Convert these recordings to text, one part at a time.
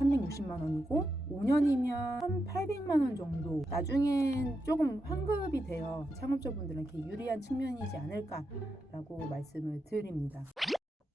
360만 원이고 5년이면 1,800만 원 정도. 나중엔 조금 환급이 돼요. 창업자분들한테 유리한 측면이지 않을까라고 말씀을 드립니다.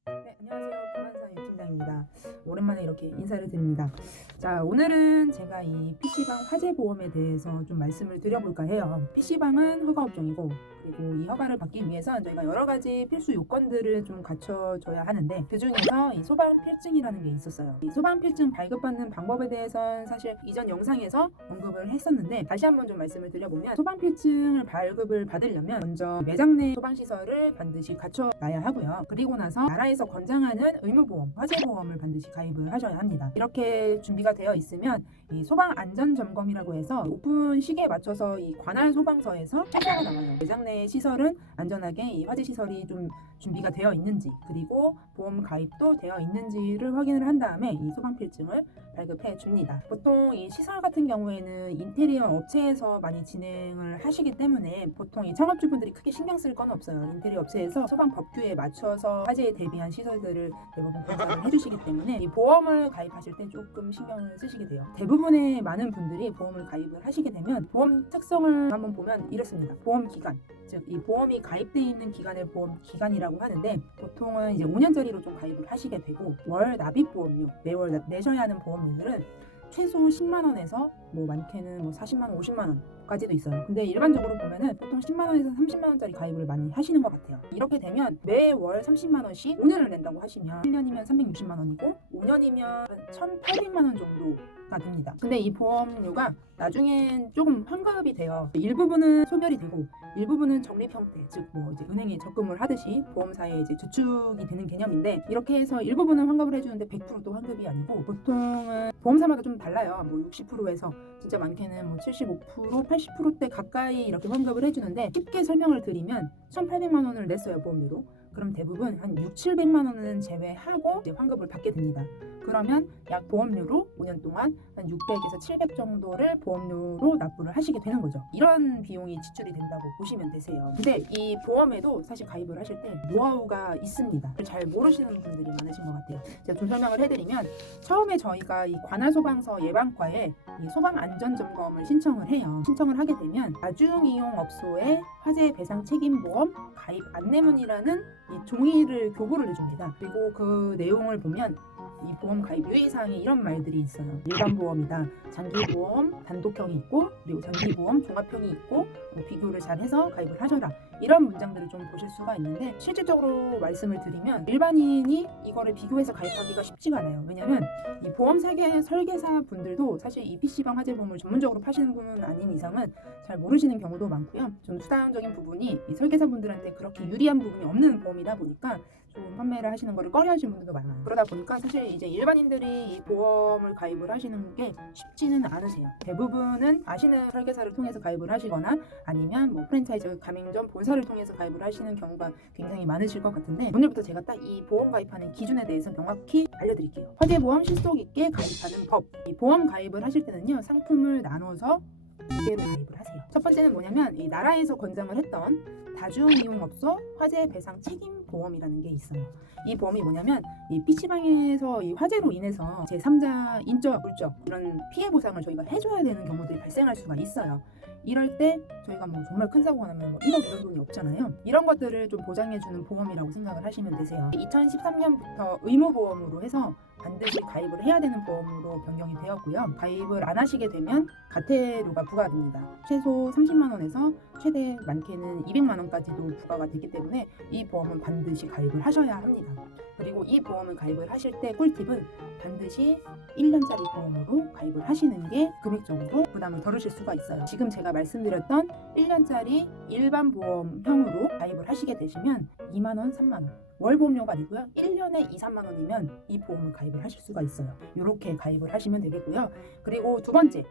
네, 안녕하세요. 김한선 팀장입니다. 오랜만에 이렇게 인사를 드립니다. 자, 오늘은 제가 이 PC방 화재 보험에 대해서 좀 말씀을 드려볼까 해요. PC방은 허가 업종이고, 그리고 이 허가를 받기 위해서는 저희가 여러 가지 필수 요건들을 좀 갖춰줘야 하는데, 그 중에서 이 소방필증이라는 게 있었어요. 이 소방필증 발급받는 방법에 대해서는 사실 이전 영상에서 언급을 했었는데, 다시 한번 좀 말씀을 드려보면, 소방필증을 발급을 받으려면 먼저 매장 내 소방시설을 반드시 갖춰놔야 하고요. 그리고 나서 나라에서 권장하는 의무보험, 화재보험을 반드시 가입을 하셔야 합니다. 이렇게 준비가 되어 있으면 이 소방안전점검이라고 해서 오픈 시기에 맞춰서 이 관할 소방서에서 평가가 나와요. 매장 내 시설은 안전하게 이 화재 시설이 좀 준비가 되어 있는지, 그리고 보험 가입도 되어 있는지를 확인을 한 다음에 이 소방필증을 발급해 줍니다. 보통 이 시설 같은 경우에는 인테리어 업체에서 많이 진행을 하시기 때문에 보통 이 창업주분들이 크게 신경 쓸 건 없어요. 인테리어 업체에서 소방 법규에 맞춰서 화재에 대비한 시설들을 대부분 공사를 해주시기 때문에 이 보험을 가입하실 때 조금 신경을 쓰시게 돼요. 대부분의 많은 분들이 보험을 가입을 하시게 되면 보험 특성을 한번 보면 이렇습니다. 보험 기간, 즉 이 보험이 가입되어 있는 기간을 보험 기간이라고 하는데, 보통은 이제 5년짜리로 좀 가입을 하시게 되고, 월 납입 보험료, 매월 내셔야 하는 보험료들은 최소 10만 원에서 뭐 많게는 뭐 40만 원, 50만 원까지도 있어요. 근데 일반적으로 보면은 보통 10만 원에서 30만 원짜리 가입을 많이 하시는 것 같아요. 이렇게 되면 매월 30만 원씩 5년을 낸다고 하시면 1년이면 360만 원이고 5년이면 1,800만 원 정도가 됩니다. 근데 이 보험료가 나중엔 조금 환급이 돼요. 일부분은 소멸이 되고 일부분은 적립 형태, 즉 뭐 이제 은행에 적금을 하듯이 보험사에 이제 저축이 되는 개념인데, 이렇게 해서 일부분은 환급을 해주는데 100%도 환급이 아니고, 보통은 보험사마다 좀 달라요. 뭐 60%에서 진짜 많게는 뭐 75%, 80%대 가까이 이렇게 환급을 해주는데, 쉽게 설명을 드리면 1,800만 원을 냈어요, 보험료로. 그럼 대부분 한 6,700만 원은 제외하고 이제 환급을 받게 됩니다. 그러면 약 보험료로 5년 동안 한 600에서 700 정도를 보험료로 납부를 하시게 되는 거죠. 이런 비용이 지출이 된다고 보시면 되세요. 근데 이 보험에도 사실 가입을 하실 때 노하우가 있습니다. 잘 모르시는 분들이 많으신 것 같아요. 제가 좀 설명을 해드리면, 처음에 저희가 이 관할소방서 예방과에 이 소방안전점검을 신청을 해요. 신청을 하게 되면 다중이용업소의 화재 배상 책임보험 가입 안내문이라는 이 종이를 교부를 해줍니다. 그리고 그 내용을 보면 이 보험 가입 유의사항에 이런 말들이 있어요. 일반 보험이다, 장기보험 단독형이 있고, 그리고 장기보험 종합형이 있고, 뭐 비교를 잘 해서 가입을 하셔라, 이런 문장들을 좀 보실 수가 있는데, 실질적으로 말씀을 드리면 일반인이 이거를 비교해서 가입하기가 쉽지가 않아요. 왜냐면 이 보험 설계사 분들도 사실 이 PC방 화재보험을 전문적으로 파시는 분은 아닌 이상은 잘 모르시는 경우도 많고요. 좀 수단적인 부분이 이 설계사 분들한테 그렇게 유리한 부분이 없는 보험이다 보니까 좀 판매를 하시는 거를 꺼려하시는 분들도 많아요. 그러다 보니까 사실 이제 일반인들이 이 보험을 가입을 하시는 게 쉽지는 않으세요. 대부분은 아시는 설계사를 통해서 가입을 하시거나 아니면 뭐 프랜차이즈 가맹점 본사를 통해서 가입을 하시는 경우가 굉장히 많으실 것 같은데, 오늘부터 제가 딱 이 보험 가입하는 기준에 대해서 명확히 알려드릴게요. 화재보험 실속 있게 가입하는 법. 이 보험 가입을 하실 때는요, 상품을 나눠서 두 개로 가입을 하세요. 첫 번째는 뭐냐면, 이 나라에서 권장을 했던 다중이용업소 화재 배상 책임 보험이라는 게 있어요. 이 보험이 뭐냐면, 이 PC방에서 이 화재로 인해서 제3자 인적, 물적 이런 피해 보상을 저희가 해줘야 되는 경우들이 발생할 수가 있어요. 이럴 때 저희가 뭐 정말 큰 사고가 나면 뭐 1억 이런 돈이 없잖아요. 이런 것들을 좀 보장해주는 보험이라고 생각을 하시면 되세요. 2013년부터 의무보험으로 해서 반드시 가입을 해야 되는 보험으로 변경이 되었고요. 가입을 안 하시게 되면 과태료가 부과됩니다. 최소 30만 원에서 최대 많게는 200만 원까지도 부과가 되기 때문에 이 보험은 반드시 가입을 하셔야 합니다. 그리고 이 보험을 가입을 하실 때 꿀팁은 반드시 1년짜리 보험으로 가입을 하시는 게 금액적으로 부담을 덜으실 수가 있어요. 지금 제가 말씀드렸던 1년짜리 일반 보험형으로 가입을 하시게 되시면 2만 원, 3만 원 월 보험료가 아니고요, 1년에 2, 3만 원이면 이 보험을 가입을 하실 수가 있어요. 이렇게 가입을 하시면 되겠고요. 그리고 두 번째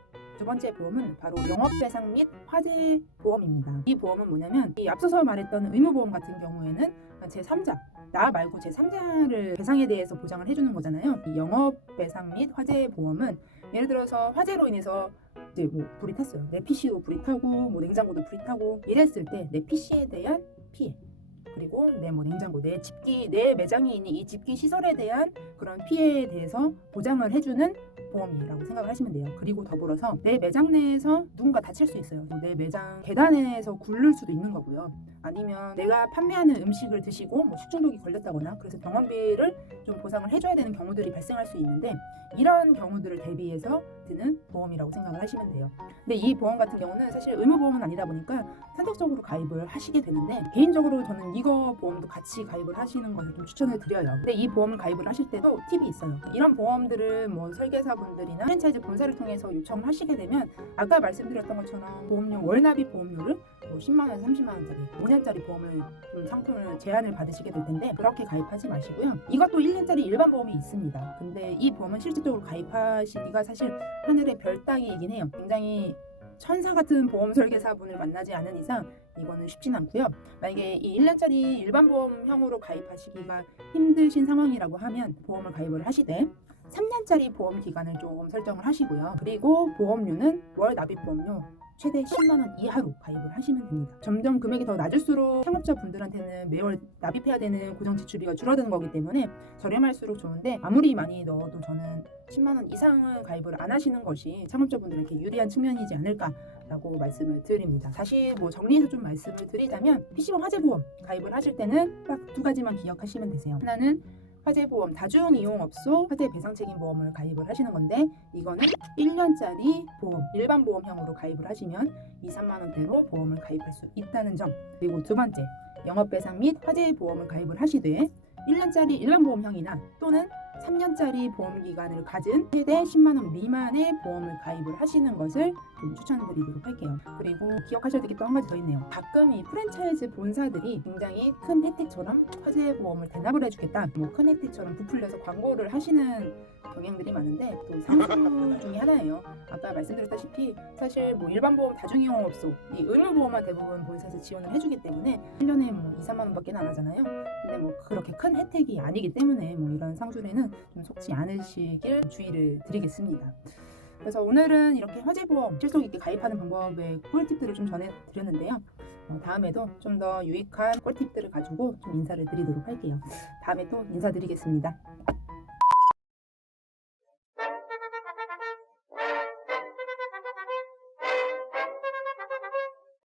보험은 바로 영업배상 및 화재 보험입니다. 이 보험은 뭐냐면, 이 앞서서 말했던 의무보험 같은 경우에는 제3자, 나 말고 제3자를 배상에 대해서 보장을 해주는 거잖아요. 이 영업배상 및 화재 보험은 예를 들어서 화재로 인해서 이제 뭐 불이 탔어요. 내 PC도 불이 타고 뭐 냉장고도 불이 타고 이랬을 때 내 PC에 대한 피해, 그리고 내 뭐 냉장고, 내 집기, 내 매장에 있는 이 집기 시설에 대한 그런 피해에 대해서 보장을 해주는 보험이라고 생각을 하시면 돼요. 그리고 더불어서 내 매장 내에서 누군가 다칠 수 있어요. 내 매장 계단에서 굴릴 수도 있는 거고요. 아니면 내가 판매하는 음식을 드시고 뭐 식중독이 걸렸다거나 그래서 병원비를 좀 보상을 해줘야 되는 경우들이 발생할 수 있는데 이런 경우들을 대비해서 드는 보험이라고 생각을 하시면 돼요. 근데 이 보험 같은 경우는 사실 의무보험은 아니다 보니까 선택적으로 가입을 하시게 되는데 개인적으로 저는 이거 보험도 같이 가입을 하시는 것을 좀 추천을 드려요. 근데 이 보험을 가입을 하실 때도 팁이 있어요. 이런 보험들은 뭐 설계사분들이나 프랜차이즈 본사를 통해서 요청을 하시게 되면 아까 말씀드렸던 것처럼 보험료 월납입 보험료를 뭐 10만원에서 30만원짜리 5년짜리 보험을 좀 상품을 제한을 받으시게 될 텐데 그렇게 가입하지 마시고요. 이것도 1년짜리 일반 보험이 있습니다. 근데 이 보험은 실질적으로 가입하시기가 사실 하늘의 별 따기이긴 해요. 굉장히 천사 같은 보험 설계사분을 만나지 않은 이상 이거는 쉽진 않고요. 만약에 이 1년짜리 일반 보험형으로 가입하시기가 힘드신 상황이라고 하면 보험을 가입을 하시되 3년짜리 보험 기간을 좀 설정을 하시고요. 그리고 보험료는 월 납입 보험료 최대 10만원 이하로 가입을 하시면 됩니다. 점점 금액이 더 낮을수록 창업자분들한테는 매월 납입해야 되는 고정 지출비가 줄어드는 거기 때문에 저렴할수록 좋은데 아무리 많이 넣어도 저는 10만원 이상은 가입을 안 하시는 것이 창업자분들에게 유리한 측면이지 않을까라고 말씀을 드립니다. 다시 뭐 정리해서 좀 말씀을 드리자면 PC방 화재보험 가입을 하실 때는 딱 두 가지만 기억하시면 되세요. 하나는 화재보험 다중이용업소 화재배상책임보험을 가입을 하시는 건데 이거는 1년짜리 보험 일반 보험형으로 가입을 하시면 2, 3만원대로 보험을 가입할 수 있다는 점. 그리고 두 번째 영업배상 및 화재보험을 가입을 하시되 1년짜리 일반 보험형이나 또는 3년짜리 보험기간을 가진 최대 10만원 미만의 보험을 가입을 하시는 것을 좀 추천드리도록 할게요. 그리고 기억하셔야 될 게 또 한 가지 더 있네요. 가끔 이 프랜차이즈 본사들이 굉장히 큰 혜택처럼 화재보험을 대납을 해주겠다, 뭐 큰 혜택처럼 부풀려서 광고를 하시는 경향들이 많은데 또 상수 중에 하나예요. 아까 말씀드렸다시피 사실 뭐 일반 보험 다중이용업소 이 의무보험만 대부분 본사에서 지원을 해주기 때문에 1년에 뭐 2, 3만원밖에 안 하잖아요. 근데 뭐 그렇게 큰 혜택이 아니기 때문에 뭐 이런 상술에는 좀 속지 않으시길 주의를 드리겠습니다. 그래서 오늘은 이렇게 화재보험 실속 있게 가입하는 방법의 꿀팁들을 좀 전해드렸는데요. 다음에도 좀 더 유익한 꿀팁들을 가지고 좀 인사를 드리도록 할게요. 다음에 또 인사드리겠습니다.